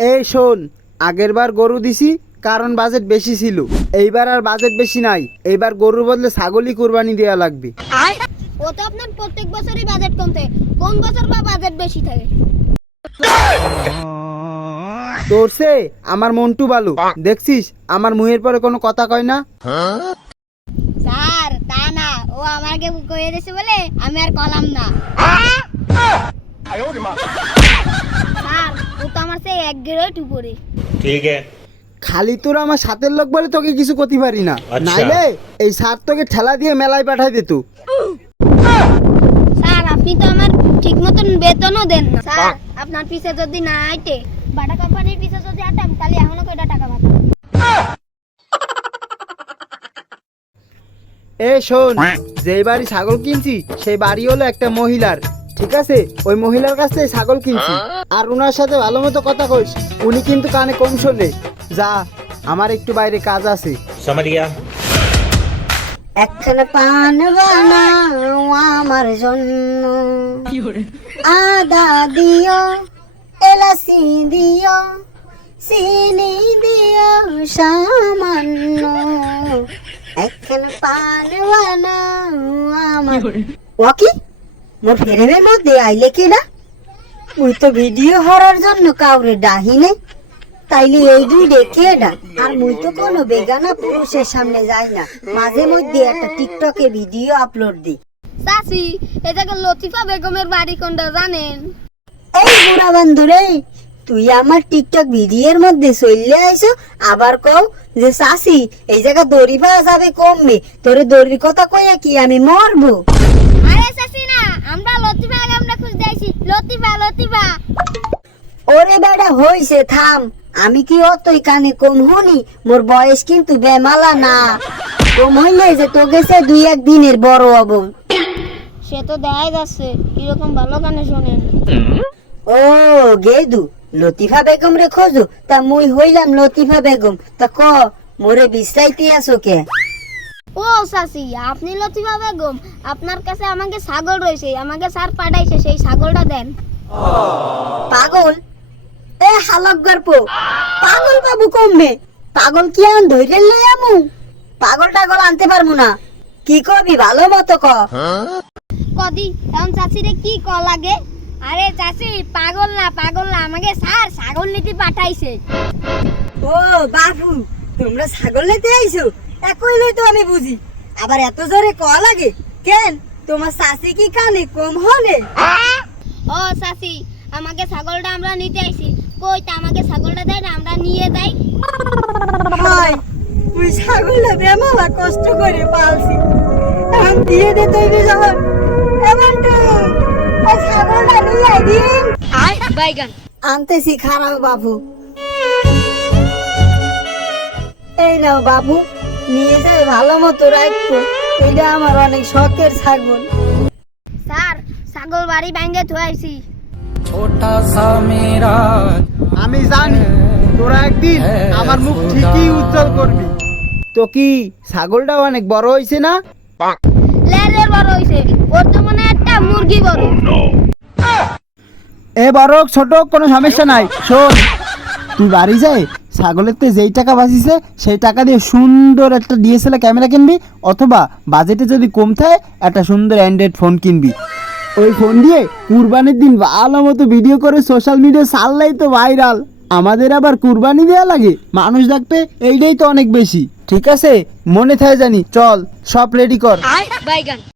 এই শোন, আগের বার গরু দিছি কারণ বাজেট বেশি ছিল, এইবার আর বাজেট বেশি নাই, এইবার গরুর বদলে ছাগলই কুরবানি দেওয়া লাগবে। ও তো আপনার প্রত্যেক বছরই বাজেট কমতে, কোন বছর বা বাজেট বেশি থাকে? তোর সে আমার মন্টু ভালো, দেখছিস আমার মুহের পরে কোনো কথা কয় না। স্যার তা না, ও আমাকে কয়ে দিয়েছে বলে আমি আর কলাম না। স্যার ও তো আমার সেই এক গ্রেড উপরে। ঠিক আছে, খালি তোর আমার সাথের লোক বলে তোকে কিছু করতে পারি না, নাইলে এই সার তোকে ঠেলা দিয়ে মেলায় পাঠাই দিত। স্যার আপনি তো আমার ঠিক মতন বেতনও দেন না। স্যার আপনার পিছে যদি না আইটে, বাটা কোম্পানির পিছে যদি আটাম, তাহলে এখনো কয়টা টাকা পাতাম। এ শোন, যেই বাড়ি ছাগল কিনছি সেই বাড়ি হলো একটা মহিলার, ঠিক আছে? ওই মহিলার কাছ থেকে ছাগল কিনছি, আর উনার সাথে ভালো মতো কথা কইস, উনি কিন্তু কানে কম শোনে। যা, আমার একটু বাইরে কাজ আছে। समझ गया। একখানা পান বানাও আমার জন্য, আদা দিও, এলাচি দিও, চিনি দিও সামান্য, একখানা পান বানাও আমার। ওকি মোর ফেরেমের মধ্যে আইলে কিনা? মুই তো ভিডিও হরার জন্য কাউরে ডাহি নেই, তাইলে এই দুই ডেকে না। আর মুই তো কোনো বেগানা পুরুষের সামনে যাই না, মাঝে মধ্যে একটা টিকটকে ভিডিও আপলোড দিই। চাচি, এটাকে লতিফা বেগমের বাড়ি কোনটা জানেন? এই বুড়া বান্ধুরে, তুই আমার টিকটক ভিডিওর মধ্যে চললে আইছো, আবার কও যে চাচি এই জায়গা দড়ি পাওয়া যাবে কমবে, তোরে দড়ির কথা কইয়া কি আমি মরবো? আরে চাচি না, আমরা লতিফা বেগমটা খুঁজতে আইছি। লতিফা লতিফা। ওরে বেটা হইছে, থাম। আমি কি অতই কানে কম শুনি? মোর বয়স কিন্তু বেমালা না, কম হইলে যে তোকে সে দুই এক দিনের বড় হব। সে তো দেখাই যাচ্ছে কিরকম ভালো গানে শোনেন। ও গেদু, লতিফা বেগম রে খোঁজো? তা মুই হইলাম লতিফা বেগম, তা ক মোরে বিশ্রাইতে আসো কে? ও চাচি, আপনি লতিফা বেগম? আপনার কাছে আমাকে ছাগল রয়েছে, আমাকে স্যার পাঠাইছে, সেই ছাগলটা দেন। পাগল? এ হালক গর্প, পাগল বাবু কমবে? পাগল কি আন ধইরে লই আমু? পাগল টাগল আনতে পারমু না, কি কবি ভালো মতো ক। কদি এখন চাচি রে কি ক লাগে? আরে চাচি পাগল না, পাগল না, আমাকে স্যার ছাগল নিতে পাঠাইছে। ও বাবু, তোমরা ছাগল নিতে আইছো? একই লই তো আমি বুঝি, আবার এত জোরে ক লাগে কেন? তোমার শাশি কি কানে কম হলে? ও চাচি, আমাকে ছাগলটা আমরা নিতে আইছি, কই তা আমাকে ছাগলটা দেন, আমরা নিয়ে যাই। হাই, তুই ছাগলটা বেমালা কষ্ট করে পালছি, এখন দিয়ে দে তুই যখন। এমন তো ওই ছাগলটা নিয়ে আই দিন। আয় বাইগান আনতেছি, খারাপ বাবু। এই নাও বাবু, নিয়ে যাই ভালো মতো রাখবো, এটা আমার অনেক শখের ছাগল। স্যার ছাগল বাড়ি ভাঙ্গে থুয়াইছি। আমি জানি তোরা একদিন আমার মুখ ঠিকই উজ্জ্বল করবি। তো কি ছাগলটাও অনেক বড় হয়েছে না? লেজের বড় হইছে, বর্তমানে একটা মুরগি বড়। এ বড় হোক ছোট হোক কোনো সমস্যা নাই। শোন, তুই বাড়ি যাই ছাগলের তে যেই টাকা বাঁচিছে সেই টাকা দিয়ে সুন্দর একটা ডিএসএলআর ক্যামেরা কিনবি, অথবা বাজেটে যদি কম থাকে একটা সুন্দর অ্যান্ড্রয়েড ফোন কিনবি। ওই ফোন দিয়ে কুরবানির দিন ভালো মতো ভিডিও করে সোশ্যাল মিডিয়া ছাড়লেই তো ভাইরাল। আমাদের আবার কুরবানি দেওয়া লাগে, মানুষ দেখবে, এইটাই তো অনেক বেশি। ঠিক আছে, মনে থাকে জানি। চল সব রেডি কর। বাইগান